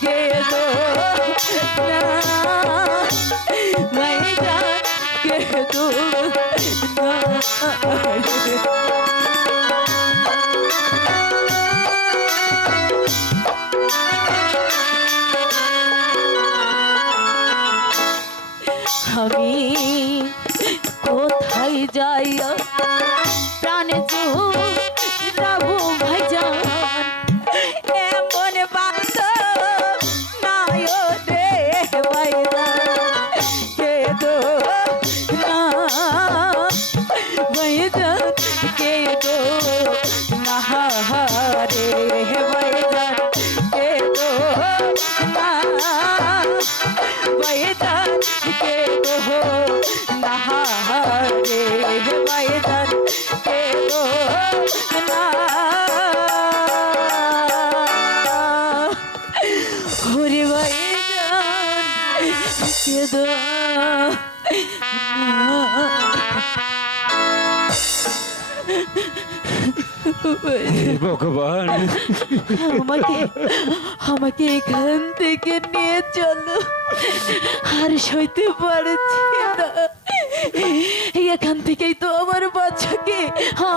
কে দো না ভাইজান কে দো আমি কোথায় যাই? ভগবান। আমাকে আমাকে এখান থেকে নিয়ে চলো। আর সইতে পারছি না। এখান থেকেই তো আমার বাচ্চাকে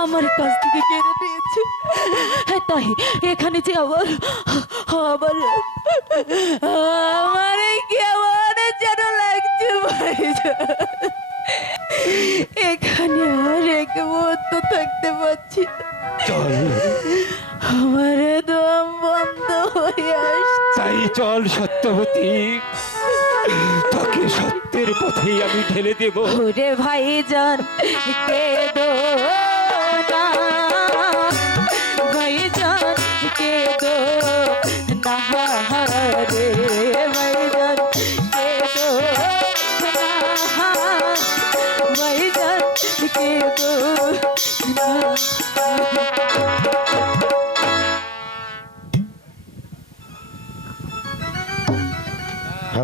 আমার কাছ থেকে কেড়ে নিয়েছে। তাই এখানে যে আমার আমার আমার কেমন যেন লাগছে ভাইজান এখানে আর এক মুহূর্ত থাকতে পারছি চল। আমার দম বন্ধ হয়ে আসছে। তাই চল সত্যবতী। তোকে সত্যের পথে আমি ঢেলে দেব। ওরে ভাইজান কে দো না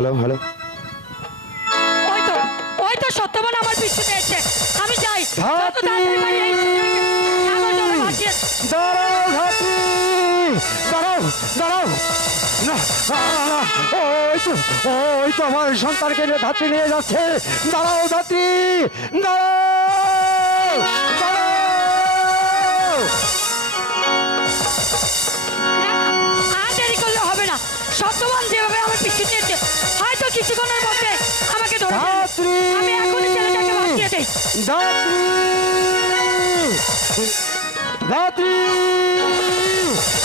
হ্যালো হ্যালো ওই তো ওই তো সত্যবান আমার পিছু নিয়েছে। আমি যাই। দাঁড়াও দাঁড়াও দাঁড়াও। না ওই তো ওই তো আমার সন্তানকে নিয়ে ধাত্রী নিয়ে যাচ্ছে। দাঁড়াও ধাত্রী দাঁড়াও দাঁড়াও। আর দেরি করলে হবে না। সত্যবান যেভাবে আমার পিছু নিয়েছে হয়তো কিছুক্ষণের মধ্যে আমাকে ধরে ফেলবে। আমি এখনই ছেলেটাকে বাঁচিয়ে দেই। ধাত্রী! ধাত্রী!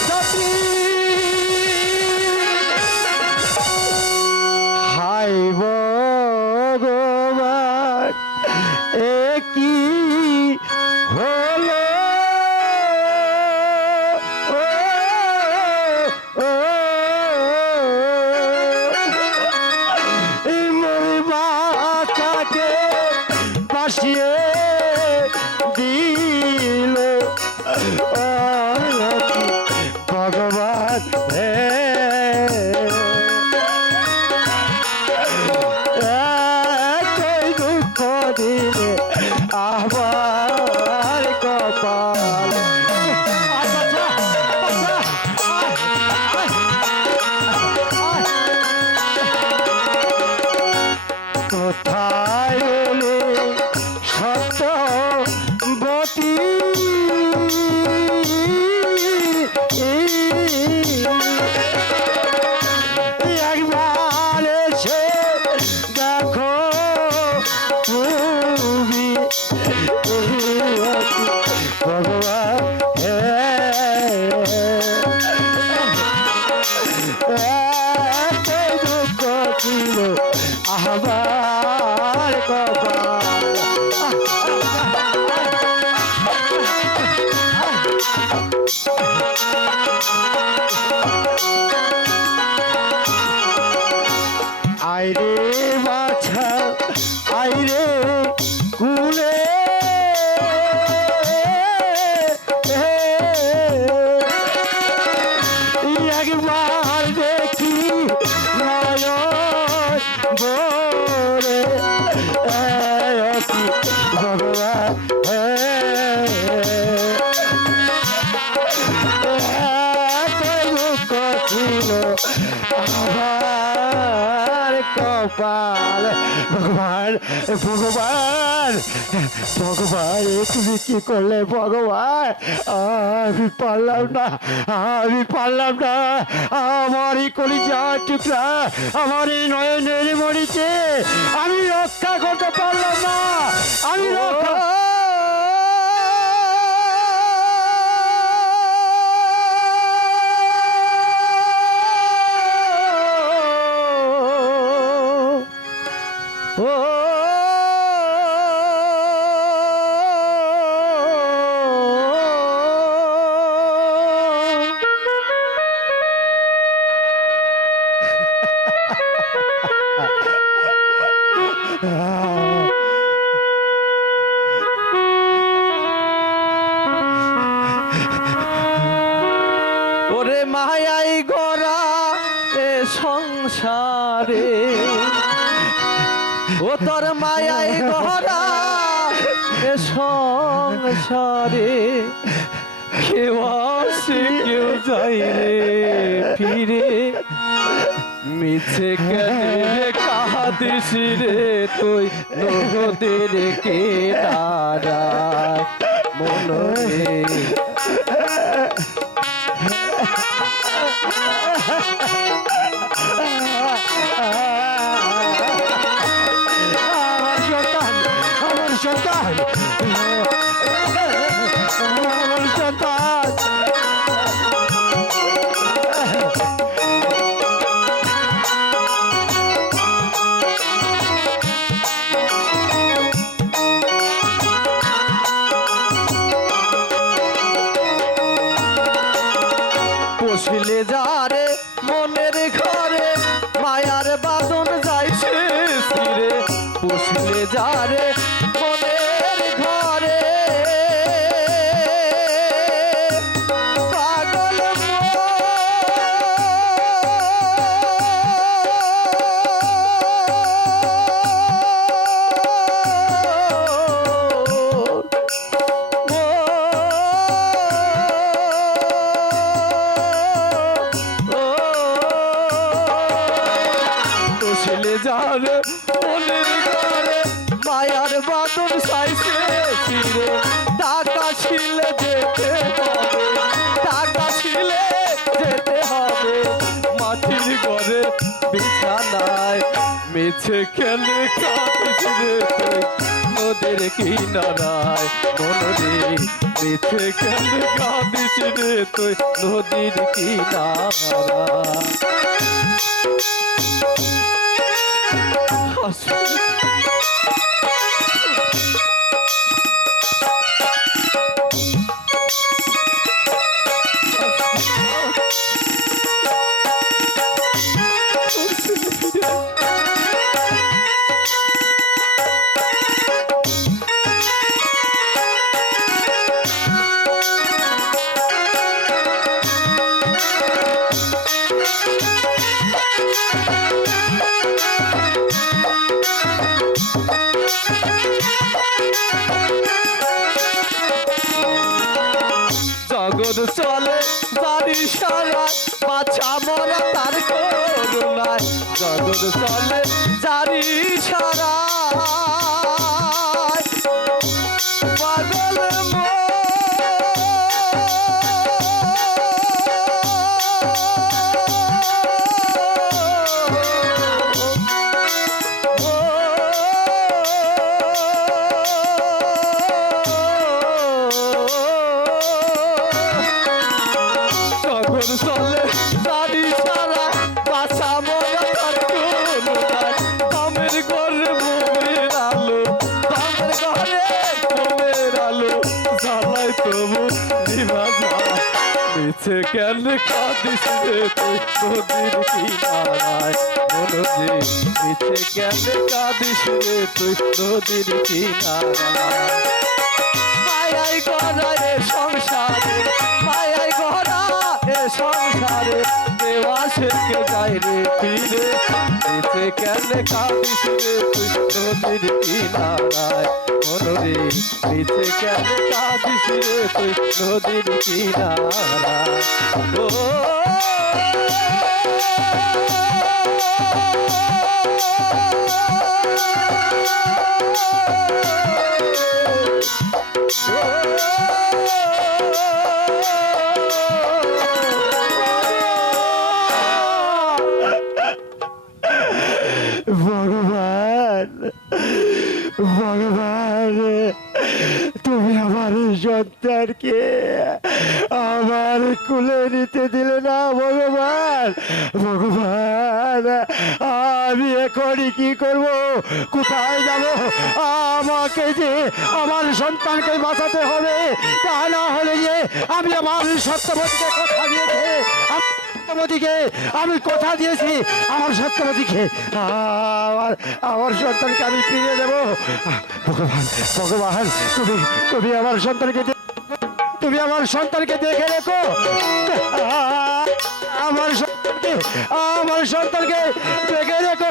ধাত্রী! হাই ভগবান! এ কি আবার ভগবান ভগবান, তুমি কি করলে ভগবান? আমি পারলাম না, আমি পারলাম না। আমার এই কলিজা টুকরা, আমার এই নয়নের মরিতে আমি রক্ষা করতে পারলাম না। আমি রক্ষা সংসারে ও তোর মায়াই গড়া এ সংসারে কেউ আসে, কেউ যাই রে ফিরে। মিছে কেনে কাহাদিস রে তুই নগদের কে দাঁড়ায় মনে আমার সন্তান আমার সন্তান। মেছে খেলে তুই নদীর কিনারায় মনরে মেছে খেলে কাঁদিস রে তুই নদীর চলে তুই নদীর কিনারায় মনোজি মিছে কেন কাঁদিস রে তুই নদীর কিনারায় মায়াই নিচে কেলে কাঁদিস তুই নদীর কিনারায় মনরে নিচে কেলে কাঁদিস তুই নদীর কিনারায় ও ভগবান আমার কুলে নিতে দিলে না ভগবান। ভগবান, আমি এখনই কি করব? কোথায় যাব? আমাকে যে আমার সন্তানকে বাঁচাতে হবে, তা না হলে যে আমি আমার সত্যবতীকে কথা দিয়েছে। সত্যবতীকে, আমি কথা দিয়েছি, আমার সত্যবতীকে। আমার আমার সন্তানকে আমি ফিরিয়ে দেব। ভগবান ভগবান, তুমি তুমি আমার সন্তানকে তুমি আমার সন্তানকে দেখে রেখো। আমার সন্তানকে আমার সন্তানকে দেখে রেখো।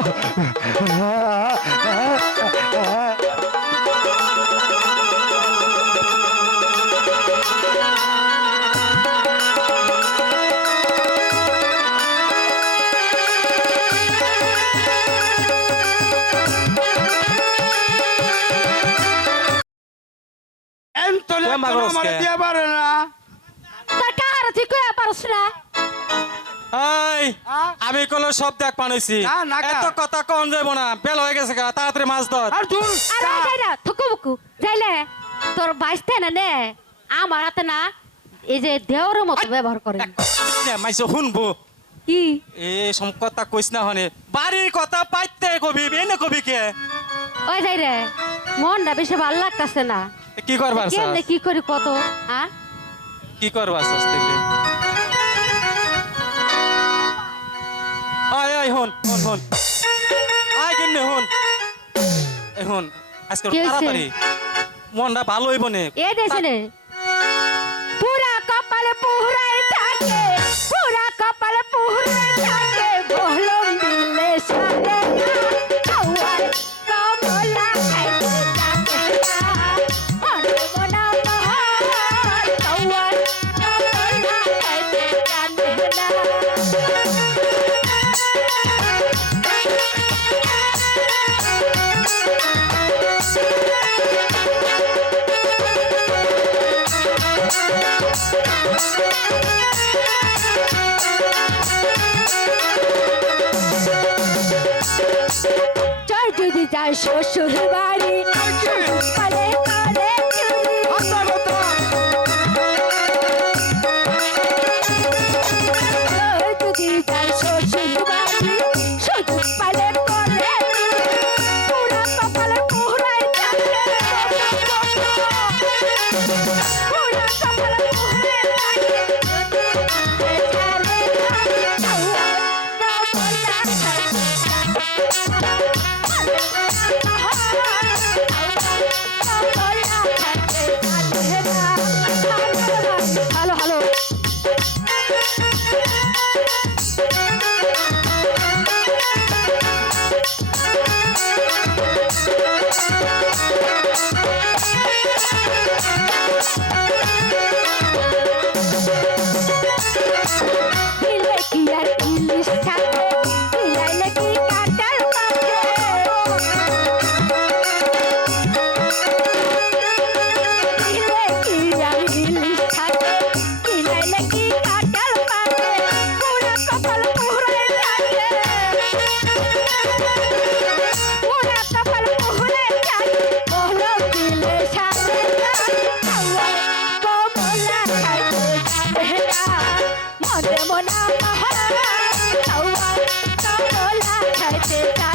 আমি কোনো সব দেখ পানাইছি না, না। এত কথা কম যাইব না বেল হয়ে গেছে গা তাড়াতাড়ি মাছ ধর। আর দূর আরে যাইরা থুকু বুকু যাইলে তোর বাইসতে না নে। আমার হাতে না এই যে দেওয়ার মতো ব্যবহার করে মাইছে শুনব। কি? এ সম কথা কইস না হনে। বাড়ির কথা পাইতে কবি এনে কবি কে? ওই যাই রে মনটা বেশি ভালো লাগতাছে না। কি করবার কি করি কত আ? কি করবার চাস আয় হন হন হন। আই কিনে হন। এখন আজকে? তাড়াতাড়ি। মনটা ভালো হইব নে। এ দেশে চল যদি যাই শ্বশুর বাড়ি দেব না মহারাজ চৌলা চৌলা খাইতে চাই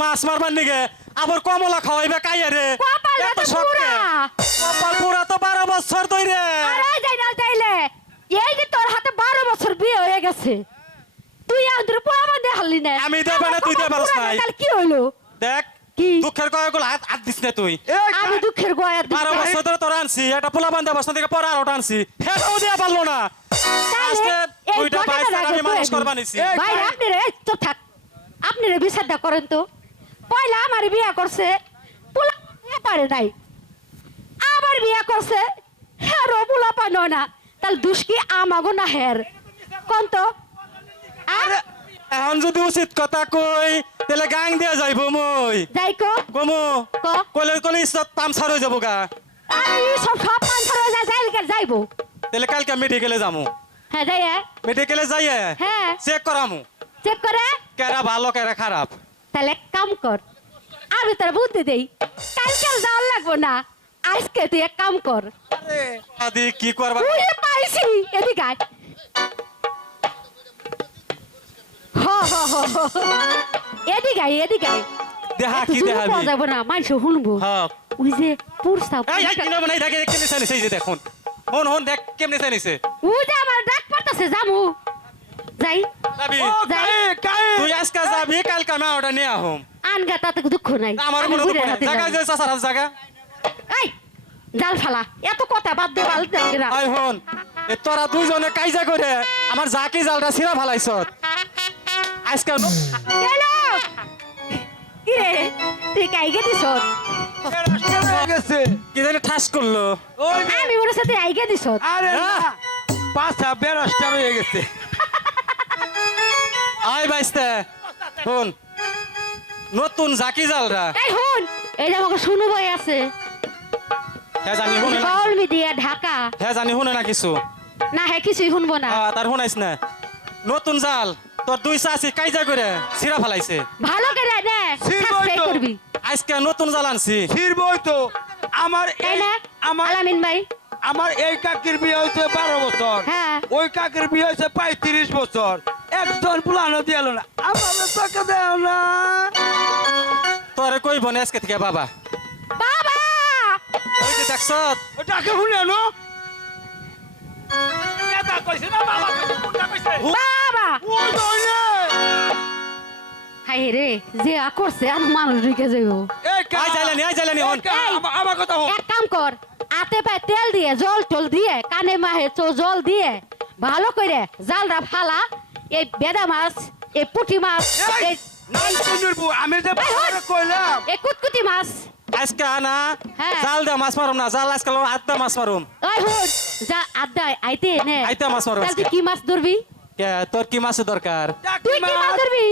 মাছ মারবার নিগে আবার কমলা খাওয়াইবে কাইয়া রে। এত শখ কে? কপাল পুরা তো বারো বছর ধরে আমি দেবে না, তুই দেবে নাই। কি হইল? দেখ কি? দুঃখের হাত হাত দিস না তুই। আমি দুঃখের গয়া বারো বছর ধরে তোর আনছি একটা পোলা বান্ধব বছর থেকে পরে আর আনছি। হেটাও দিয়া পারল না। আজকে দুইটা বাইশ আমি মানুষ করবা ভাই আপনি রে তো থাক। আপনি রে বিচারটা করেন তো। পয়লা আমার বিয়া করছে পোলা পারে নাই। আবার বিয়া করছে হেরো পোলা পানো না। তাহলে দুষ্কি আমাগো না হের? কোন তো? এখন যদি উচিত কথা কই তাহলে গাং দিয়া যাইব মই। যাই কো। ক। কলে কলে ইজ্জত পামসার হয়ে যাব গা। আরে এই সব সব পান্থর যা যাইল কে যাইবো। তাহলে কালকে মেডিকেলে যামু। হ্যাঁ যাই হ্যাঁ মেডিকেলে যাইয়ে হ্যাঁ। চেক করামু। চেক করে। কেরা ভালো কেরা খারাপ। তাহলে এক কাম কর আমি তোর বুদ্ধি দেই কালকে আর যাওয়ার লাগবো না আজকে তুই এক কাম কর। আদি কি করবা? উড়ে পাইছি এদিকে আয়। হ হ হ হ, হ। এদিকে আয়, এদিকে আয়। দেহা এত কি জোরে দেখাবি পাওয়া যাবে না মানুষ শুনব। হ্যাঁ ওই যে পুরসা এই বানাই কেমনে চাইছে এই দেখুন। হন হন দেখ কেমনে চাইছে ওই যে আমার ডাক পড়তেছে জামু। যাই। যাবি? যাই। তুই আজকে যাবি কালকে আমি ওটা নিয়ে আহম। আনগা তাতে দুঃখ নাই। আমার আমি কোনো দুঃখ নেই। জায়গা যে হাত জায়গা। এই জাল ফালা। এত কথা বাদ দে বাল দে আই হন এ তোরা দুইজনে কাইজা করে আমার জাকি জালটা ছিঁড়া ফালাইছ। আজকে ন- কি রে? তুই কাইগে দিছ? গেছে। কি জানি ঠাস করল। আমি মনে সাথে আইগে দিছ? আরে না হ্যাঁ। পাঁচটা হয়ে গেছে। আই বাইস্তে। শুন নতুন জাকি জালরা। এই হুন এই যে আমাকে শুনু বই আছে। হ্যাঁ জানি শুনে না। বাউল মিডিয়া ঢাকা। হ্যাঁ জানি শুনে না কিছু। না হ্যাঁ কিছুই শুনব না। তার শুনাইস না। নতুন জাল তোর দুই চাষি কাইজা করে ছিঁড়া ফালাইছে। ভালো করে নে ছিড়বই সাবস্ক্রাইব করবি। আজকে নতুন জাল আনছি। ফিরবই তো। আমার এই- আমার আলামিন ভাই। আমার এই কাকির বিয়ে হয়েছে বারো বছর। হ্যাঁ। ওই কাকির বিয়ে হয়েছে পঁয়ত্রিশ বছর। একজন পুলানো দিয়াল না। আমার টাকা দেও না। তোরে কইব না আজকে থেকে বাবা? বাবা! ওই যে দেখছ? ওই টাকা শুনে আনো এটা কইছে না বাবা? কোনটা কইছে? বাবা! ওই তো হাই রে যে আ করছে আর মানুষ ঢুকে যাইব। আই যাইলানি আই যাইলানি হন। আমার- আমার কথা হো। এক কাম কর আতে পায়ে তেল দিয়ে জল টল দিয়ে কানে মাহে চো জল দিয়ে ভালো করে জালরা ফালা এই বেদা মাছ এই পুঁটি মাছ এই নাই শুনুর বউ, আমি যে কইলাম। এই কুতকুতি মাছ। আজকে আনা হ্যাঁ। জাল দে মাছ মারুম না জাল আজকে আটটা মাছ মারুম। ওই হুন যা আড্ডা আইতে নে। আইতে মাছ মারুম তাহলে আজকে। তুই কি মাছ ধরবি? কে, তোর কি মাছ দরকার? তুই কি মাছ ধরবি?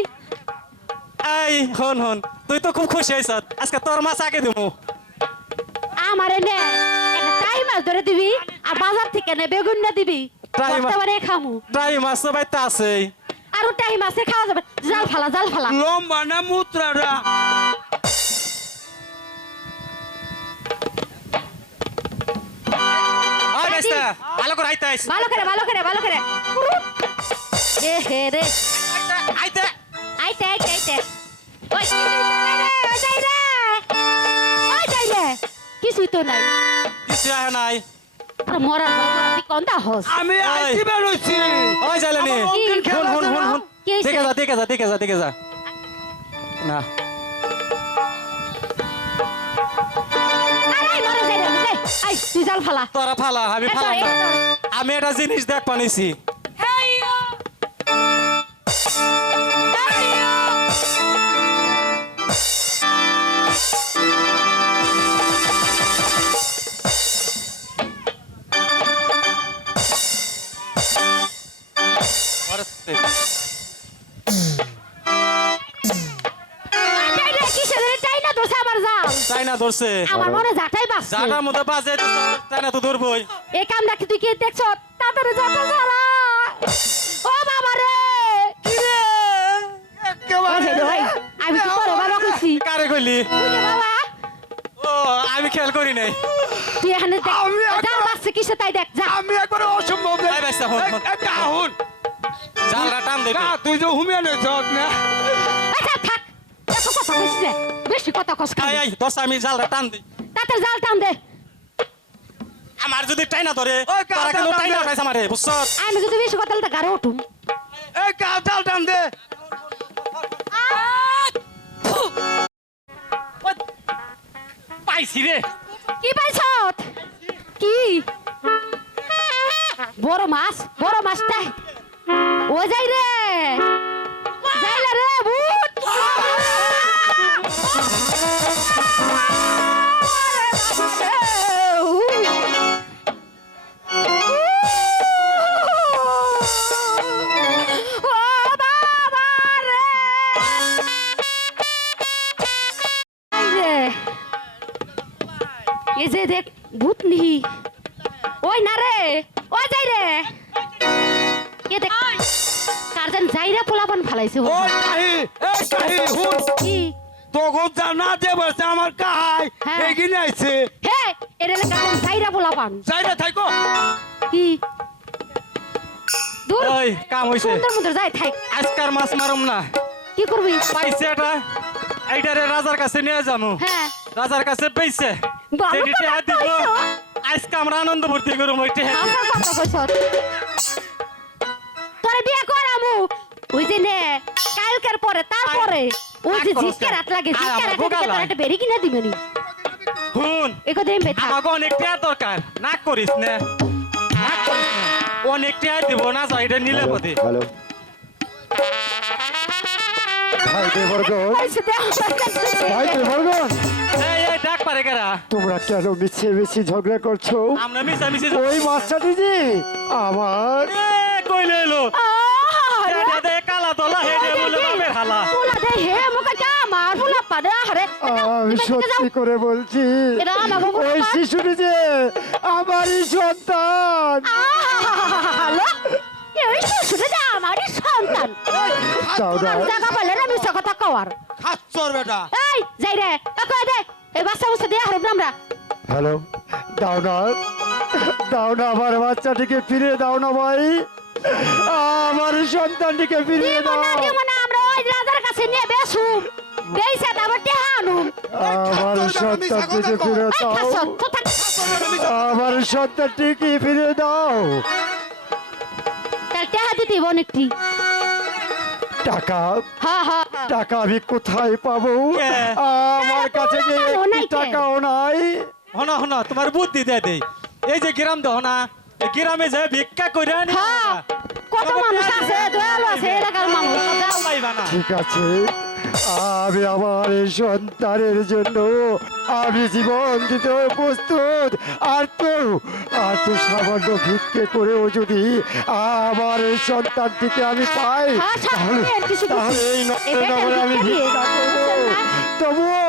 এই হন হন তুই তো খুব খুশি হয়েছ আজকে তোর মাছ আগে দিমু। আমারে নে টাই মাছ ধরে দিবি আর বাজার থেকে নে বেগুন না দিবি। টাই মাছ- বর্তমানে খামু। ট্রাই মাছ তো বাইতে আছেই। আর টাই মাছে খাওয়া যাবে। জাল ফালা জাল ফালা। লম্বা না মুত্রাটা? ভালো করে আইতে আইস। ভালো করে ভালো করে ভালো করে। এ হে রে। আইতে আইতে। আইতে আইতে ওই তো ওই যাই রে। ওই যাই রে। কিছুই তো নাই। কিছু আহে নাই। মরার তুই কোনটা হস। আমি আইতে বেরোইছি। ওই যাইলানি হুন হুন হুন হুন দেখে যা দেখে যা দেখে যা দেখে যা। না। আমি এটা জিনিস দেখ পানিছি না ধরছে? আমার মনে মধ্যে বাজে তাই না তো ধরবই? এই কামটা কি তুই কি দেখছ? তাড়াতাড়ি যাটা জ্বালা ও বাবা রে! ওরে ভাই, আমি কি বাবা কইছি কারে কইলি? বাবা? ও আমি খেয়াল করি নাই। তুই এখানে দেখ। একটা- যা কিসে তাই দেখ যা। আমি একবারে অসম্ভব রে। এই বাইসা, হন, হন। জালটা টান দে না, তুই যে হুমিয়া নেছ না আচ্ছা থাক। এত কথা কইছিস রে বেশি কথা কস আই আই দশ আমি জালটা টান দিই তাতে জাল টান দে। আমার যদি টাইনা ধরে ওই কাজ তারা কিন্তু টান টাইনা দে। উঠাইছে আমারে বুঝছস আমি যদি বেশি কথা বলতে গাড়ি উঠুম। এই কাজ জাল টান দে। পাইছি রে। কি পাইছ? কি? বড় মাছ বড় মাছটা। ও যাই রে। যাইলা রে রে এই যে দেখ ভূত নিহি। ওই না রে ওই যাই রে। এ দেখ কারজান যাই রে পোলাপান ফালাইছে। ও। ওই কাহি এই হুন। কি? আমার কাহাই হ্যাঁ। এগিয়ে আইছে। হে এরে কি? দূর। ওই কাম হইছে। সুন্দর মতো যাই আজকার মাছ মারুম না। কি করবি? পাইছে এটা? এইটারে রাজার কাছে নিয়ে যাব হ্যাঁ। রাজার কাছে দিব। আজকে আমরা আনন্দ ভর্তি করুম ওই টেহা দিয়ে। আমার কথা কইছ তোরে বিয়ে করামু। ওই কালকের পরে তারপরে। ওই যে লাগে। একটা বেরি কিনা হুন এগো দেম আমাকে অনেক টেহা দরকার। না করিস না। না করিস না। অনেক টেহা দিব না যাই এটা নিলে পথে। হ্যালো। ভাই দেবরগণ ভাই দেবরগণ এই এই ডাক পারে কারা? তোমরা কেন মিছে মিছে ঝগড়া করছ? আমরা মিশা মিশি ওই মাছটাটি যে আমার এ কইলে এলো এটা দে কালা তোলা হেডে বলে বাপের হালা পোলা দে হে মুকা যা পাদে আরে আমি সত্যি করে বলছি ওই শিশুটি যে আমারই সন্তান। আমারই সন্তান। দাও দাও। আর জায়গা বলে কথা কওয়ার। খাচ্চর বেটা। এই যাই রে কাকু দে? এই বাচ্চা বাচ্চা দিয়ে হারব আমরা। হ্যালো দাও না দাও না আমার বাচ্চাটিকে ফিরিয়ে দাও না ভাই। আমার সন্তানটিকে ফিরিয়ে দাও। না আমরা ওই রাজার কাছে নিয়ে বেসুম বেইসা আমার সন্তানটিকে ফিরে দাও খাসত তো থাক ফিরে দাও তার টেহা দিতে অনেকটি টাকা হ্যাঁ হ্যাঁ টাকা আমি কোথায় পাবো আমার কাছে টাকাও নাই হনা হনা তোমার বুদ্ধি দে দেই এই যে গ্রাম দেহ না গ্রামে যে ভিক্ষা করে আনি হ্যাঁ কত মানুষ আছে দয়ালু আছে এলাকার মানুষ যাও। পাইবা না ঠিক আছে আমি আমার এই সন্তানের জন্য আমি জীবন দিতে প্রস্তুত। আর তো আর তো সামান্য ভিক্ষে করেও যদি আমার এই সন্তানটিকে আমি পাই হ্যাঁ, তাহলে এই নগরে আমি ভিক্ষা করব। ভিক্ষা